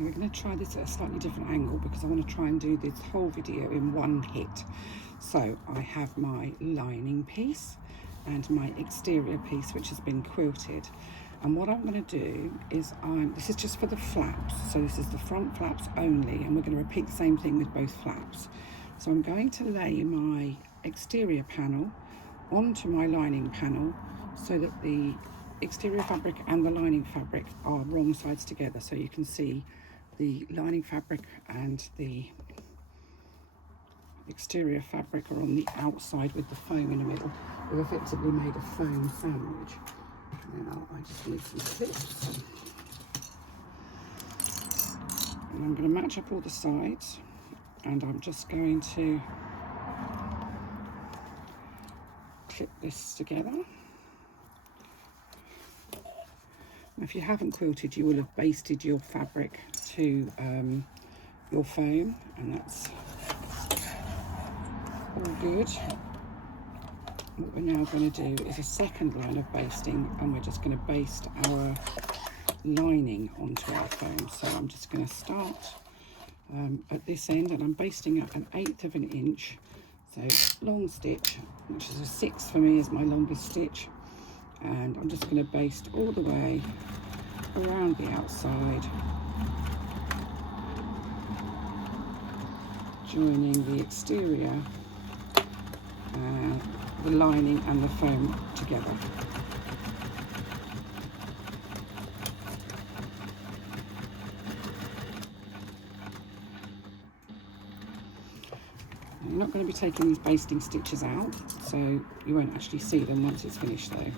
we're going to try this at a slightly different angle because I want to try and do this whole video in one hit. So I have my lining piece and my exterior piece, which has been quilted. And what I'm going to do is, this is just for the flaps, so this is the front flaps only, and we're going to repeat the same thing with both flaps. So I'm going to lay my exterior panel onto my lining panel so that the exterior fabric and the lining fabric are wrong sides together, so you can see the lining fabric and the exterior fabric are on the outside with the foam in the middle. We've effectively made a foam sandwich. And then I just need some clips. And I'm going to match up all the sides, and I'm just going to clip this together. If you haven't quilted, you will have basted your fabric to your foam, and that's all good. What we're now going to do is a second line of basting, and we're just going to baste our lining onto our foam. So I'm just going to start at this end, and I'm basting at 1/8 of an inch. So long stitch, which is a 6 for me, is my longest stitch. And I'm just going to baste all the way around the outside, joining the exterior, the lining and the foam together. I'm not going to be taking these basting stitches out, so you won't actually see them once it's finished though.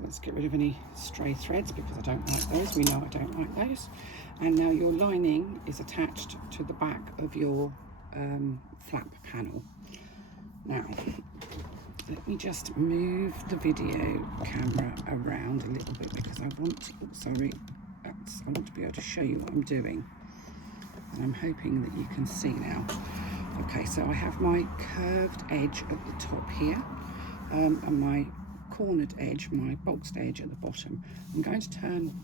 Let's get rid of any stray threads because I don't like those. We know I don't like those. And now your lining is attached to the back of your flap panel. Now, let me just move the video camera around a little bit because I want to, I want to be able to show you what I'm doing. And I'm hoping that you can see now. Okay, so I have my curved edge at the top here, and my cornered edge, my boxed edge at the bottom. I'm going to turn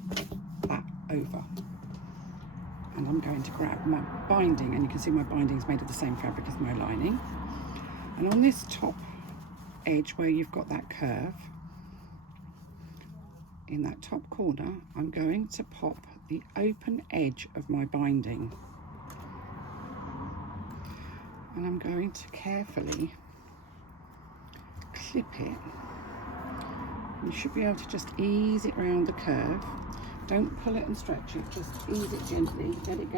that over, and I'm going to grab my binding, and you can see my binding is made of the same fabric as my lining. And on this top edge where you've got that curve, in that top corner, I'm going to pop the open edge of my binding, and I'm going to carefully clip it. You should be able to just ease it round the curve. Don't pull it and stretch it, just ease it gently, let it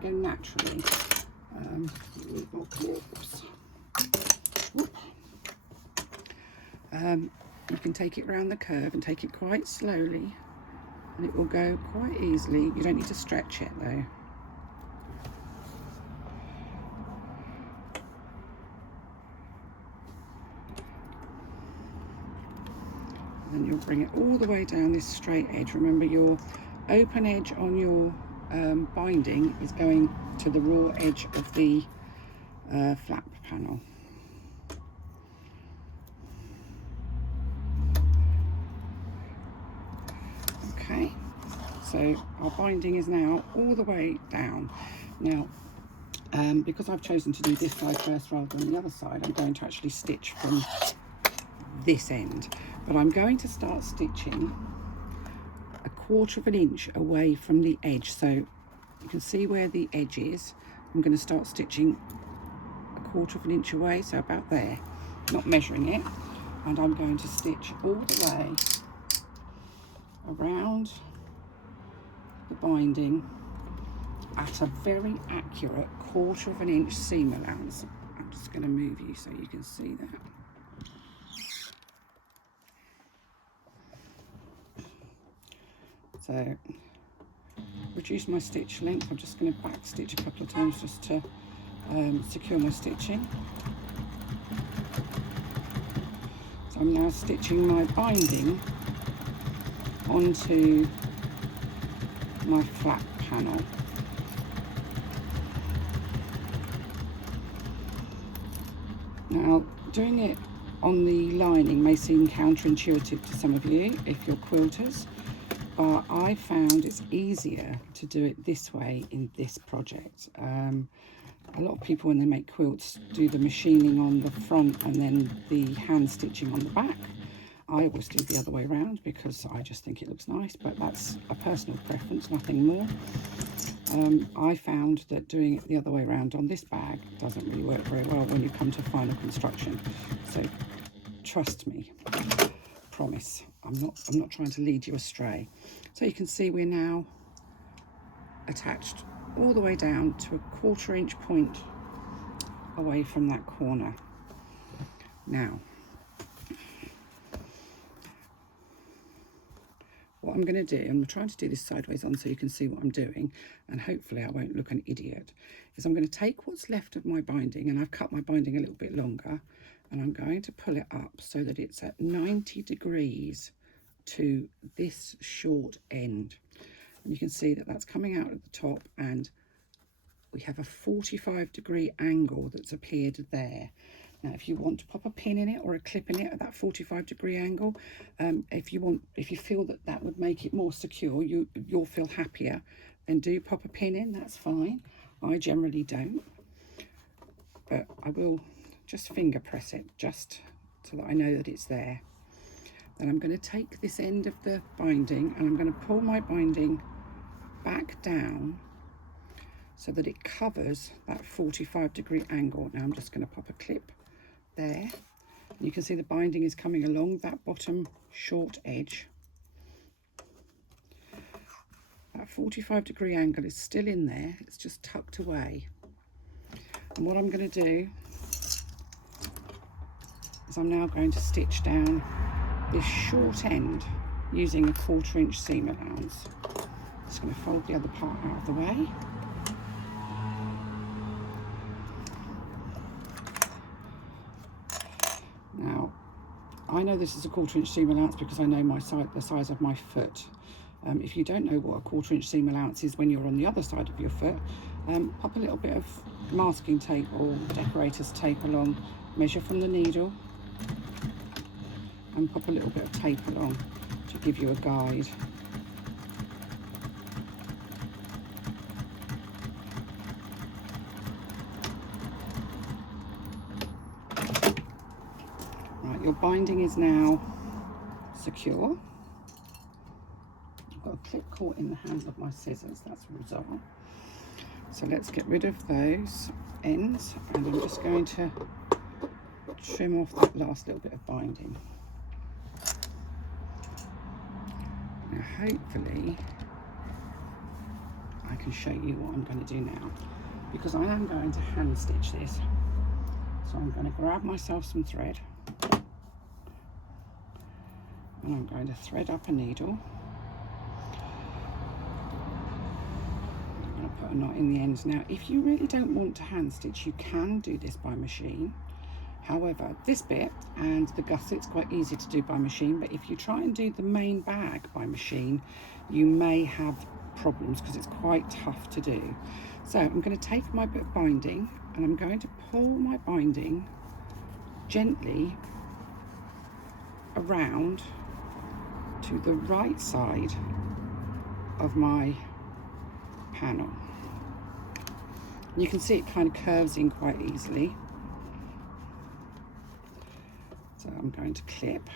go naturally. Need more clips. You can take it round the curve and take it quite slowly, and it will go quite easily. You don't need to stretch it though. Then you'll bring it all the way down this straight edge. Remember, your open edge on your binding is going to the raw edge of the flap panel. Okay, so our binding is now all the way down. Now, because I've chosen to do this side first rather than the other side, I'm going to actually stitch from this end. But I'm going to start stitching 1/4 of an inch away from the edge. So you can see where the edge is. I'm going to start stitching 1/4 of an inch away, so about there, not measuring it. And I'm going to stitch all the way around the binding at a very accurate 1/4 of an inch seam allowance. I'm just going to move you so you can see that. So reduce my stitch length. I'm just going to back stitch a couple of times just to secure my stitching. So I'm now stitching my binding onto my flap panel. Now, doing it on the lining may seem counterintuitive to some of you if you're quilters, but I found it's easier to do it this way in this project. A lot of people, when they make quilts, do the machining on the front and then the hand stitching on the back. I always do the other way around because I just think it looks nice, but that's a personal preference, nothing more. I found that doing it the other way around on this bag doesn't really work very well when you come to final construction. So trust me, promise, I'm not trying to lead you astray. So you can see we're now attached all the way down to a 1/4 inch point away from that corner. Now, what I'm going to do, and I'm trying to do this sideways on so you can see what I'm doing, and hopefully I won't look an idiot, is I'm going to take what's left of my binding, and I've cut my binding a little bit longer, and I'm going to pull it up so that it's at 90 degrees to this short end. And you can see that that's coming out at the top, and we have a 45-degree angle that's appeared there. Now, if you want to pop a pin in it or a clip in it at that 45-degree angle, if you feel that that would make it more secure, you'll feel happier, then do pop a pin in, that's fine. I generally don't, but I will just finger press it just so that I know that it's there. Then I'm going to take this end of the binding and I'm going to pull my binding back down so that it covers that 45-degree angle. Now I'm just going to pop a clip there. You can see the binding is coming along that bottom short edge. That 45-degree angle is still in there, it's just tucked away. And what I'm going to do is I'm now going to stitch down this short end using a 1/4 inch seam allowance. Just going to fold the other part out of the way. Now, I know this is a 1/4 inch seam allowance because I know the size of my foot. If you don't know what a 1/4 inch seam allowance is when you're on the other side of your foot, pop a little bit of masking tape or decorator's tape along, measure from the needle, and pop a little bit of tape along to give you a guide. Right, your binding is now secure. I've got a clip caught in the handle of my scissors, that's bizarre. So let's get rid of those ends, and I'm just going to trim off that last little bit of binding. Now hopefully I can show you what I'm going to do now, because I am going to hand stitch this. So I'm going to grab myself some thread and I'm going to thread up a needle. I'm going to put a knot in the ends. Now if you really don't want to hand stitch, you can do this by machine. However, this bit and the gusset's quite easy to do by machine, but if you try and do the main bag by machine, you may have problems because it's quite tough to do. So I'm going to take my bit of binding and I'm going to pull my binding gently around to the right side of my panel. You can see it kind of curves in quite easily. So I'm going to clip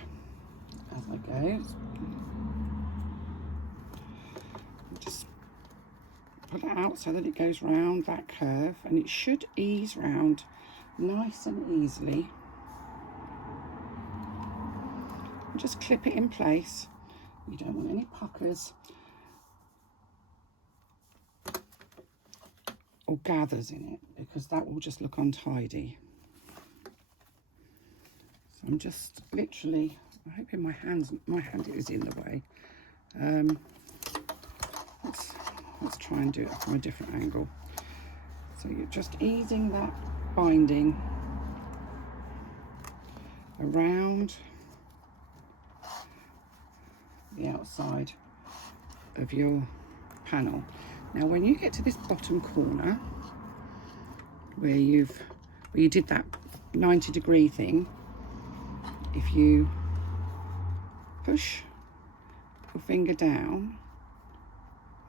as I go. Just pull it out so that it goes round that curve, and it should ease round nice and easily. And just clip it in place. You don't want any puckers or gathers in it, because that will just look untidy. I'm just literally, I'm hoping my hand is in the way. Let's try and do it from a different angle. So you're just easing that binding around the outside of your panel. Now when you get to this bottom corner where you did that 90-degree thing, if you push your finger down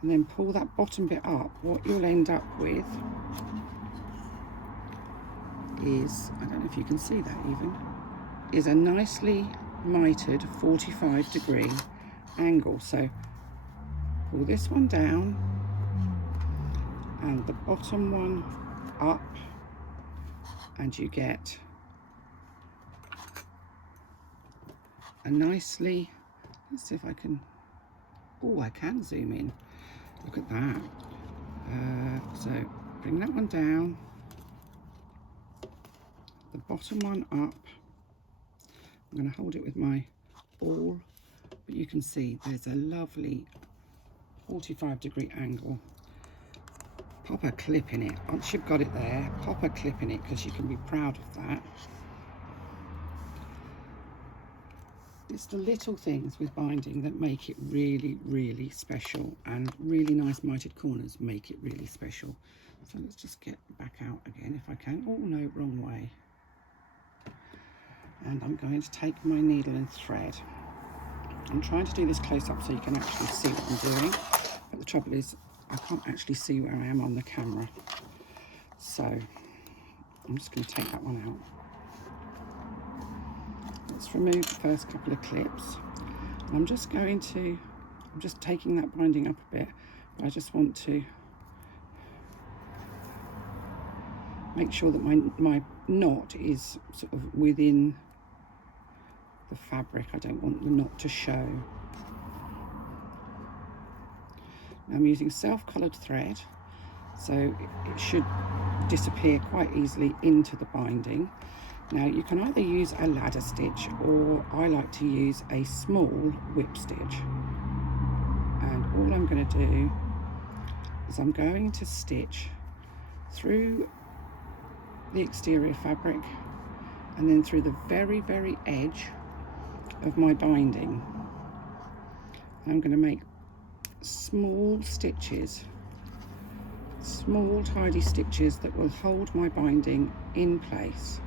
and then pull that bottom bit up, what you'll end up with is, I don't know if you can see that even, is a nicely mitered 45-degree angle. So pull this one down and the bottom one up, and you get a nicely, let's see if I can, oh, I can zoom in, look at that. So bring that one down, the bottom one up. I'm going to hold it with my ball, but you can see there's a lovely 45-degree angle. Pop a clip in it. Once you've got it there, pop a clip in it, because you can be proud of that. It's the little things with binding that make it really, really special, and really nice mitered corners make it really special. So let's just get back out again if I can. Oh no, wrong way. And I'm going to take my needle and thread. I'm trying to do this close up so you can actually see what I'm doing, but the trouble is I can't actually see where I am on the camera. So I'm just going to take that one out. Let's remove the first couple of clips. I'm just taking that binding up a bit, but I just want to make sure that my knot is sort of within the fabric. I don't want the knot to show. Now I'm using self-coloured thread, so it should disappear quite easily into the binding. Now you can either use a ladder stitch, or I like to use a small whip stitch. And all I'm going to do is I'm going to stitch through the exterior fabric and then through the very, very edge of my binding. I'm going to make small stitches, small tidy stitches that will hold my binding in place.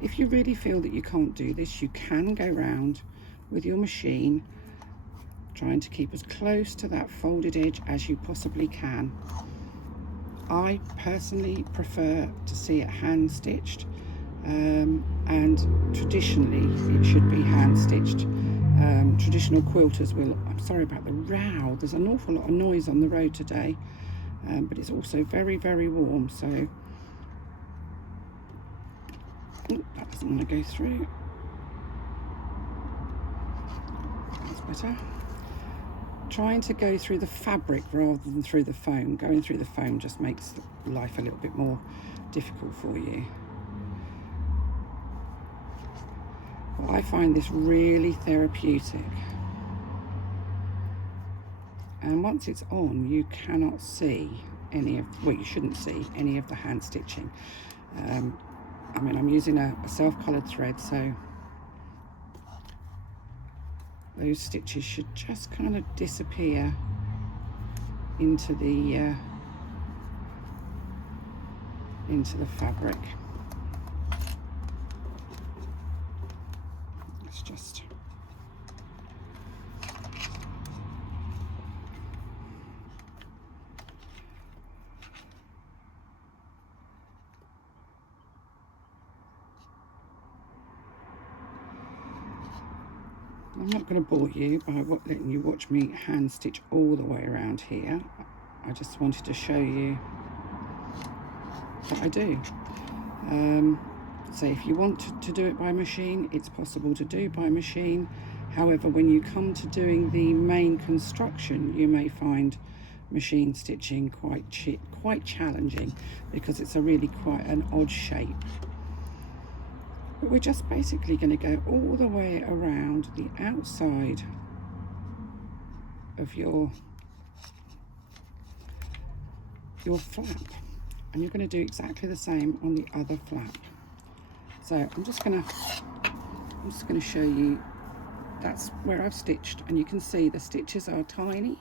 If you really feel that you can't do this, you can go round with your machine trying to keep as close to that folded edge as you possibly can. I personally prefer to see it hand stitched, and traditionally it should be hand stitched. Traditional quilters will, I'm sorry about the row, there's an awful lot of noise on the road today, but it's also very, very warm, so that doesn't want to go through. That's better. Trying to go through the fabric rather than through the foam. Going through the foam just makes life a little bit more difficult for you. But I find this really therapeutic. And once it's on, you cannot see any of, well, you shouldn't see any of the hand stitching. I mean, I'm using a self-coloured thread, so those stitches should just kind of disappear into the fabric. Let's just I'm not going to bore you by letting you watch me hand stitch all the way around here. I just wanted to show you what I do. So if you want to do it by machine, it's possible to do by machine. However, when you come to doing the main construction, you may find machine stitching quite challenging, because it's a really quite an odd shape. But we're just basically going to go all the way around the outside of your flap, and you're going to do exactly the same on the other flap. So I'm just going to show you that's where I've stitched, and you can see the stitches are tiny.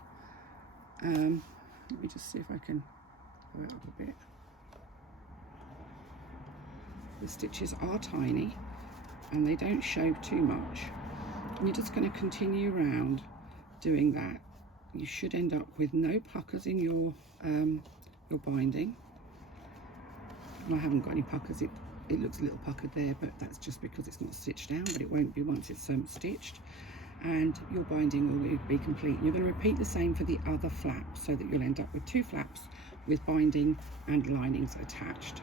Let me just see if I can go out a bit. The stitches are tiny and they don't show too much. And you're just going to continue around doing that. You should end up with no puckers in your binding. And I haven't got any puckers. It looks a little puckered there, but that's just because it's not stitched down, but it won't be once it's stitched. And your binding will be complete. You're going to repeat the same for the other flap, so that you'll end up with 2 flaps with binding and linings attached.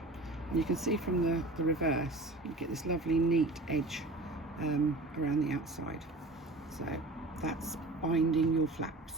And you can see from the reverse, you get this lovely neat edge around the outside. So that's binding your flaps.